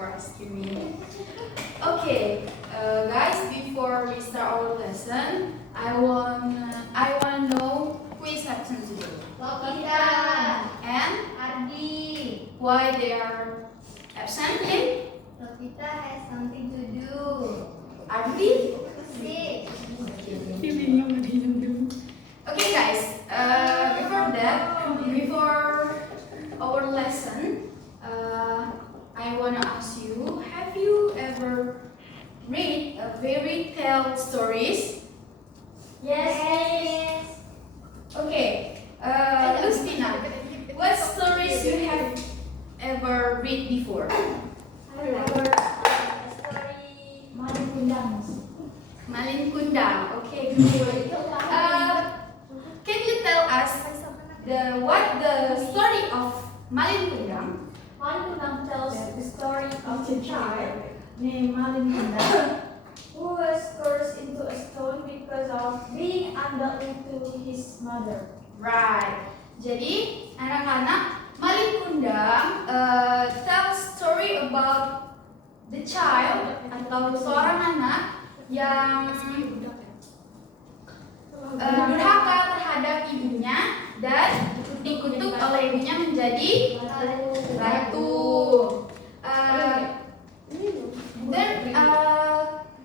for asking me. Okay, guys, before we start our lesson, I wanna know who is absent today Lokita, and Ardi. why they are absent. Lokita has something to do. Ardi. Sick. Okay, guys. Before our lesson, I wanna ask you: have you ever read a fairy tale stories? Yes. Okay, Lustina, what stories you have ever read before? I remember a story Malin Kundang. Malin Kundang. Okay, good. Can you tell us what the story of Malin Kundang? Malin Kundang tells the story of a child named Malin Kundang who was cursed into a stone because of being unlucky to his mother. Right. Jadi anak-anak, Malin Kundang tells story about the child atau seorang anak yang durhaka terhadap ibunya dan dikutuk oleh ibunya menjadi ratu. Dan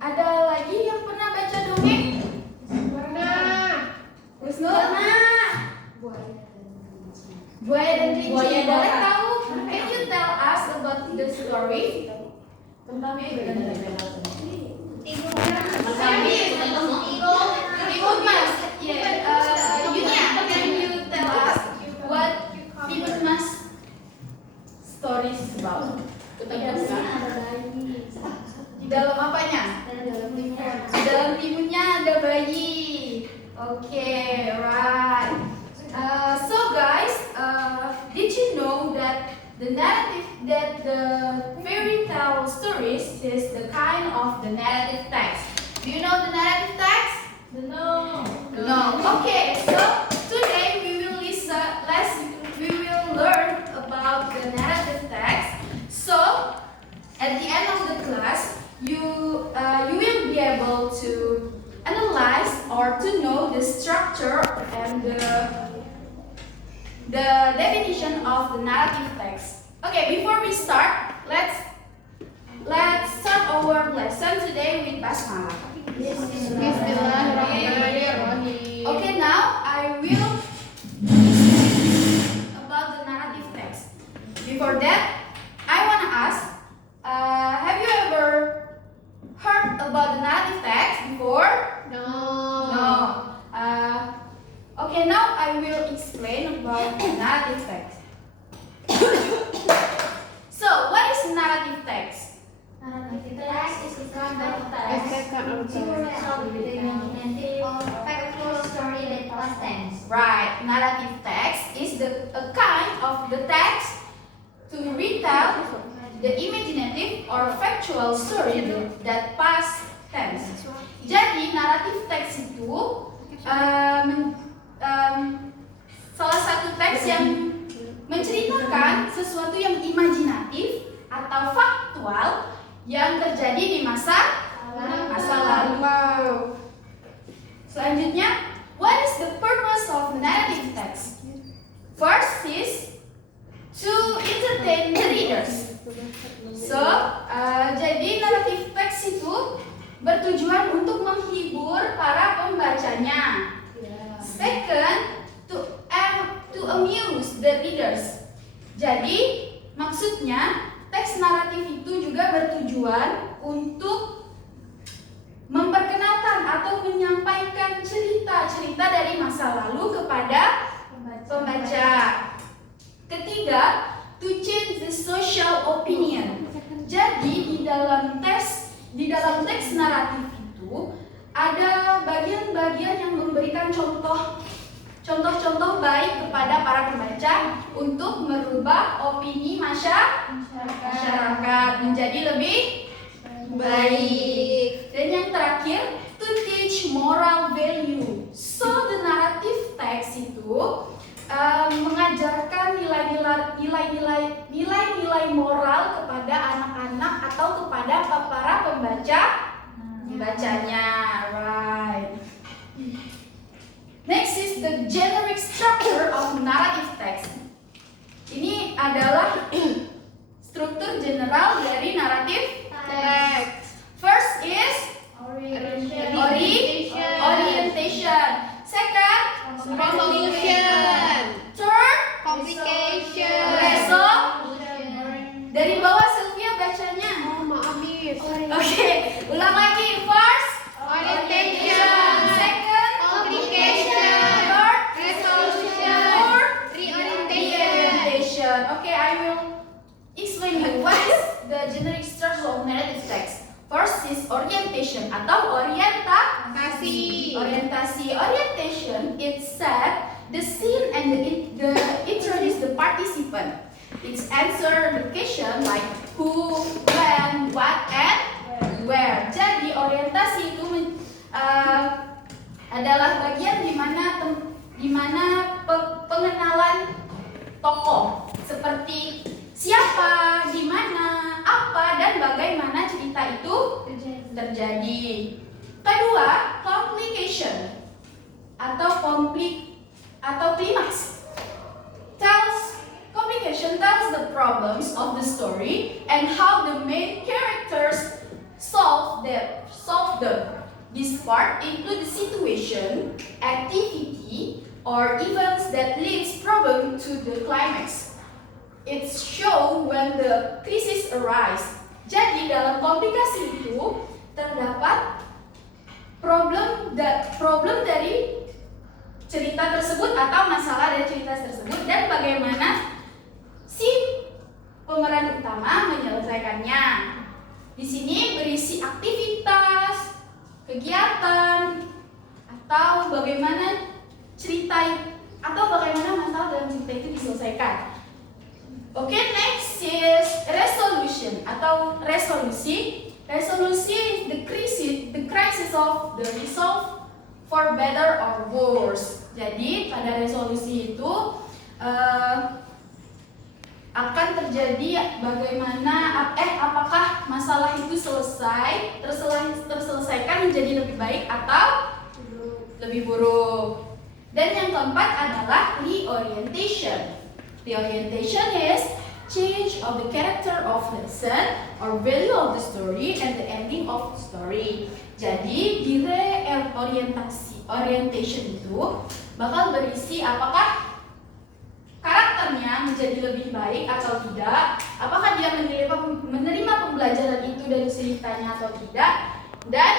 ada lagi yang pernah baca dongeng? Pernah. Buaya dan kelinci. Boleh tahu? Can you tell us about the story? Timun Mas. Yunia, can you tell us what Timun Mas story is about? Di dalam apanya? Di dalam timunnya ada bayi. Okay, right. So guys, did you know that the fairy tale stories is the kind of the narrative text? Do you know the narrative text? No. No. Okay, so today we will learn about the narrative text. So at the end of the class, you will be able to analyze or to know the structure and the definition of the narrative text. Okay, before we start, let's start our lesson today with basmalah. Okay, now I will about the narrative text. Before that, I wanna ask, have you ever heard about the narrative text before? No. Okay, now I will explain about the narrative text. So, what is narrative text? Narrative text is the kind of text of the imaginative or factual story that past tense. Right, narrative text is a kind of the text to retell the imaginative or factual story that past tense. Jadi, narrative text itu salah satu teks yang menceritakan sesuatu yang imajinatif atau faktual yang terjadi di masa lalu. Selanjutnya, what is the purpose of narrative text? First is to entertain the readers. So, jadi narrative text itu bertujuan untuk menghibur para pembacanya. Second, to amuse the readers. Jadi, maksudnya teks naratif itu juga bertujuan untuk memperkenalkan atau menyampaikan cerita-cerita dari masa lalu kepada pembaca. Ketiga, to change the social opinion. Jadi, di dalam teks naratif itu ada bagian-bagian yang memberikan contoh-contoh baik kepada para pembaca untuk merubah opini masyarakat menjadi lebih baik. Dan yang terakhir, to teach moral value. So the narrative text itu mengajarkan nilai-nilai moral kepada anak-anak narrative text. First is orientation atau orientasi. Orientation, it set the scene and the introduce the participant. It's answer the question like who, when, what, and where. Jadi orientasi itu adalah bagian di mana pengenalan tokoh seperti siapa, di mana, apa, dan bagaimana cerita itu terjadi. Kedua, complication atau climax. Complication tells the problems of the story and how the main characters solve them. This part include the situation, activity, or events that leads problem to the climax. It's show when the crisis arise. Jadi dalam komplikasi itu terdapat problem dari cerita tersebut atau masalah dari cerita tersebut dan bagaimana si pemeran utama menyelesaikannya. Di sini berisi aktivitas, kegiatan, atau bagaimana masalah dalam cerita itu diselesaikan. Oke, next is resolution atau resolusi. Resolusi is the crisis of the resolve for better or worse. Jadi pada resolusi itu akan terjadi apakah masalah itu terselesaikan menjadi lebih baik atau lebih buruk. Dan yang keempat adalah reorientation. Reorientation is change of the character of lesson or value of the story and the ending of the story. Jadi di orientation itu bakal berisi apakah karakternya menjadi lebih baik atau tidak, apakah dia menerima pembelajaran itu dari ceritanya atau tidak, dan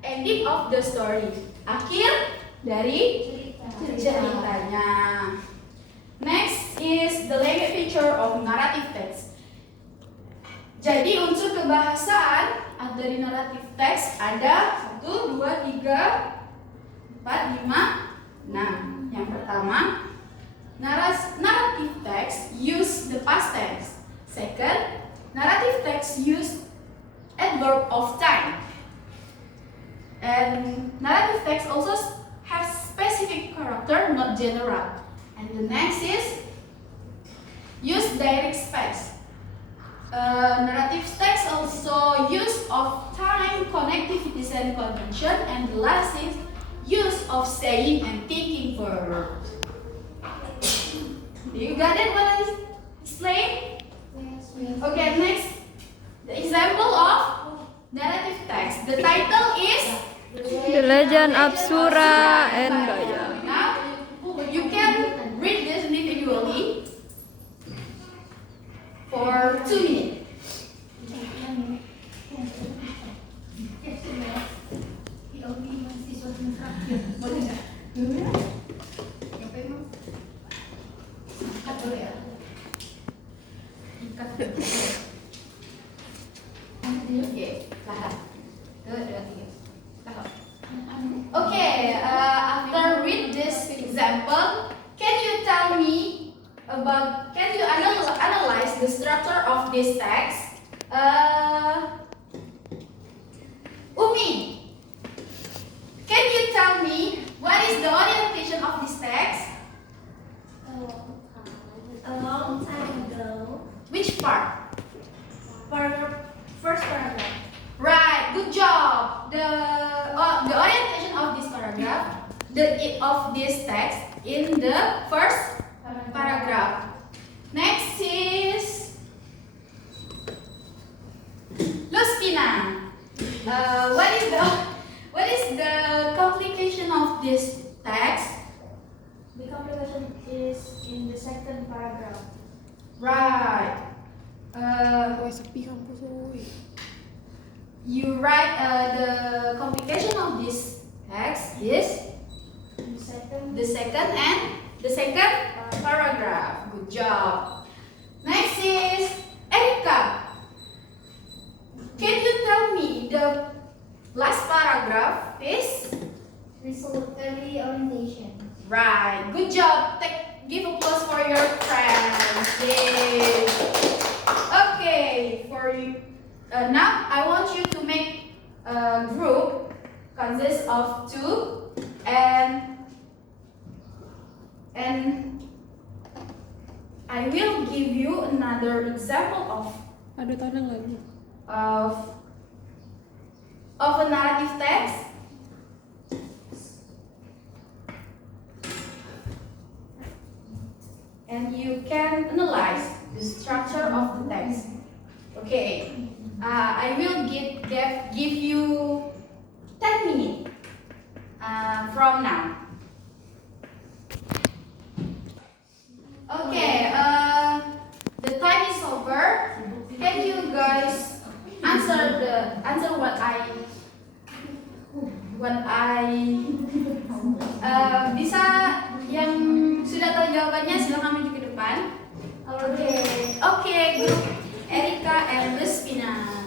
ending of the story, akhir dari ceritanya. Next is the language feature of narrative text. Jadi unsur kebahasaan dari narrative text ada 1, 2, 3, 4, 5, 6. Yang pertama, narrative text use the past tense. Second, narrative text use adverb of time. And narrative text also has specific character, not general. And the next is use direct space. Narrative text also use of time, connectivities, and convention. And the last is use of saying and thinking verbs. You got it? What I explain? Yes. Okay, next, the example of narrative text. The title is The Legend of Sura and Daya. Now, you can read this individually for 2 minutes. Okay, after read this example, can you tell me about, can you analyze the structure of this text? Umi, can you tell me what is the orientation of this text? A long time ago. Which part? First paragraph. Right, good job. The orientation of this paragraph, of this text in the first paragraph. Next is Luspina. What is the complication of this text? The complication is in the second paragraph. Right. You write the complication of this text is the second paragraph. Good job. Next is Erika. Can you the last paragraph is Reorientation. right. Good job. Give applause for your friends. Yay. Okay, for you. Now I want you to make a group consists of 2 and I will give you another example Ada tanah lagi. of a narrative text. And you can analyze the structure of the text. Okay, I will give you 10 minutes from now. Okay, the time is over. Can you guys answer what bisa yang sudah tahu jawabannya silakan maju ke depan. Oke, grup Erika and Despina.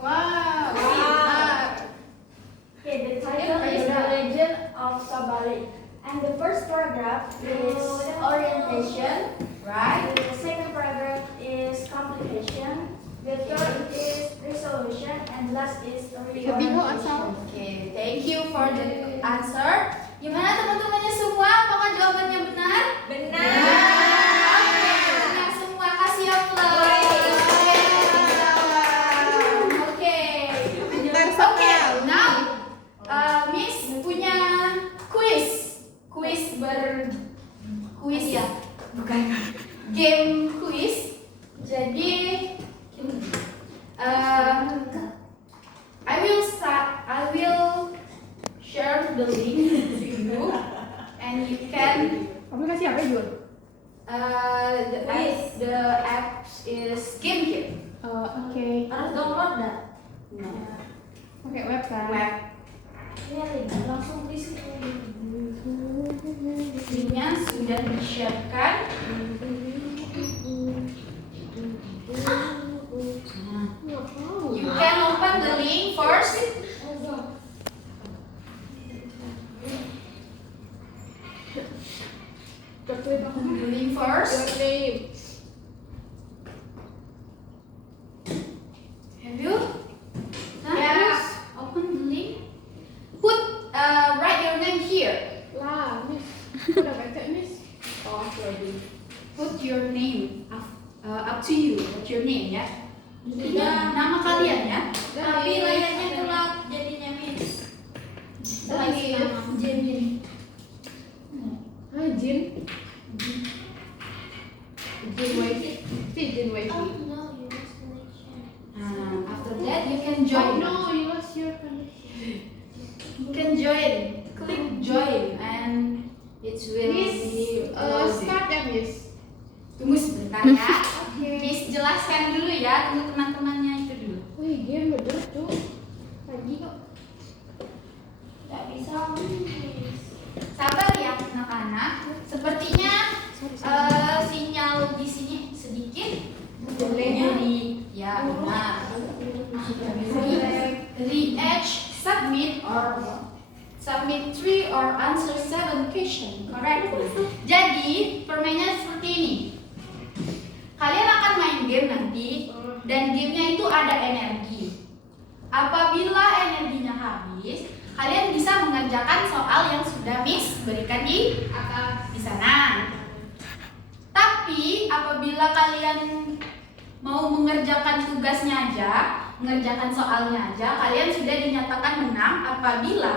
Wow. Okay, the title is The Legend of Sabali. And the first paragraph is orientation. Right. The second paragraph is complication. The third is resolution. And last is reorientation. Okay, thank you for the answer. Gimana teman-temannya semua? Apakah jawabannya benar? Oke, benar semua. Kasih aplaus. Oke. Now Miss punya quiz ya, bukan game quiz. Jadi I will share the link to you and you can Aplikasi apa juga? the app is GameKit. Oke. Harus download dah. No. Pakai web kan? Web. Ini link langsung di sini. Linknya sudah di-share-kan. You can open the link first. The link first. Have you? Yeah. Open the link. Write your name here. Lah, Miss. Udah baca, Miss. Oh, lagi. Put your name. Up to you. What's your name ya? Nama kalian ya. Tapi layarnya gelap jadinya miss. Lagi. Jin. Ah, Jin. Jin Wifi. Jin Wifi. After that you can Oh join. no, you lost your connection. You can join. Click join and it will Miss, be loaded. start ya, Miss. Tunggu sebentar ya. Miss jelaskan dulu ya. Tunggu teman-temannya itu dulu. Wih, game bener tuh. Lagi kok. Gak bisa miss. Sabar ya anak-anak. Sepertinya sinyal di sini sedikit. Bolehnya di ya benar. Submit 3 or answer 7 question correctly. Jadi permainnya seperti ini. Kalian akan main game nanti dan gamenya itu ada energi. Apabila energinya habis, kalian bisa mengerjakan soal yang sudah Miss berikan di sana. Tapi apabila kalian mau mengerjakan tugasnya aja, mengerjakan soalnya aja, kalian sudah dinyatakan menang apabila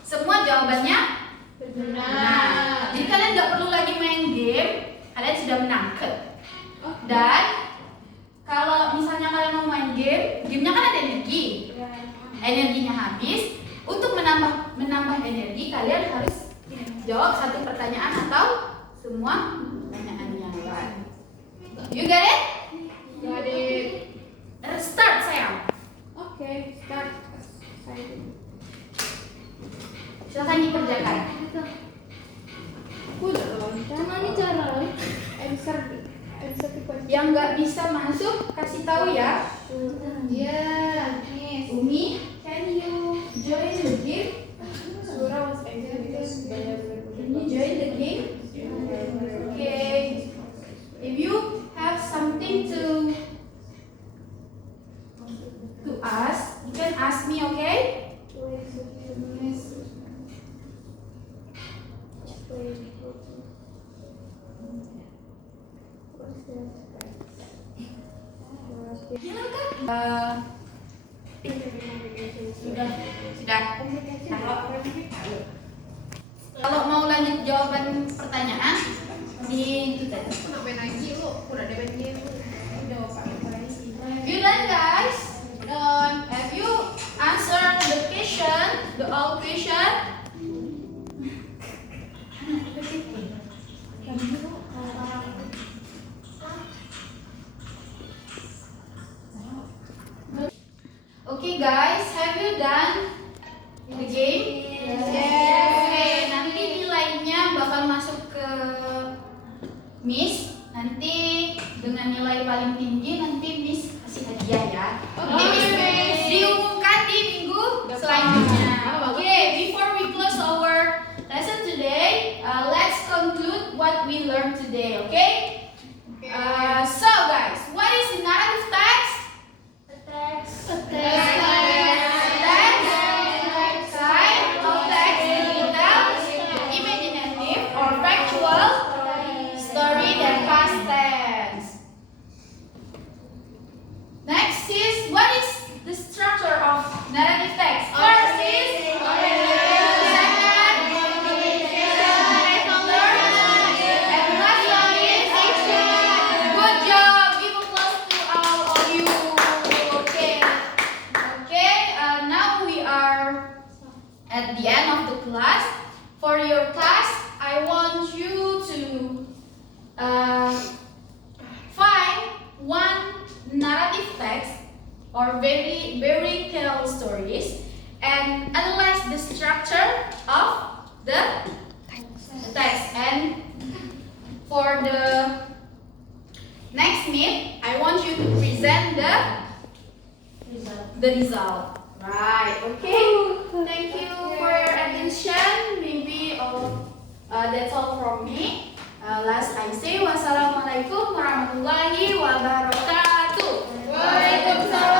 semua jawabannya benar. Jadi kalian nggak perlu lagi main game, kalian sudah menang. Dan kalau misalnya kalian mau main game, gamenya kan ada energi, energinya habis. Untuk menambah energi, kalian harus jawab satu pertanyaan atau semua pertanyaannya. You get it? Got it. Start sayang. Oke, start. Silakan dikerjakan. Aku udah loncat. Gimana cara? Answer the question. Yang nggak bisa masuk kasih tahu ya. Ya, Miss. Umi, can you join the game? Can you join the game? Okay. If you have something to ask, you can ask me, okay? Sudah. Kalau mau lanjut jawaban pertanyaan di itu tadi. Have you done, guys? Done. Have you answered the question, the all question? Okay, guys, have you done the game? Yes. Okay, nanti nilainya bakal masuk ke Miss. Nanti dengan nilai paling tinggi nanti Miss kasih hadiah ya. Nanti Miss diumumkan di minggu selanjutnya. Okay, before we close our lesson today, let's conclude what we learned today. Okay? So guys, what is narrative text? Imaginative or factual story that past tense. Next is, what is the structure of narrative text? First is at the end of the class. For your task, I want you to find one narrative text or fairy tale stories and analyze the structure of the text. And for the next meet, I want you to present the result. Right, okay. Thank you for your attention. Maybe that's all from me. Last I say, wassalamualaikum warahmatullahi wabarakatuh. Waalaikumsalam.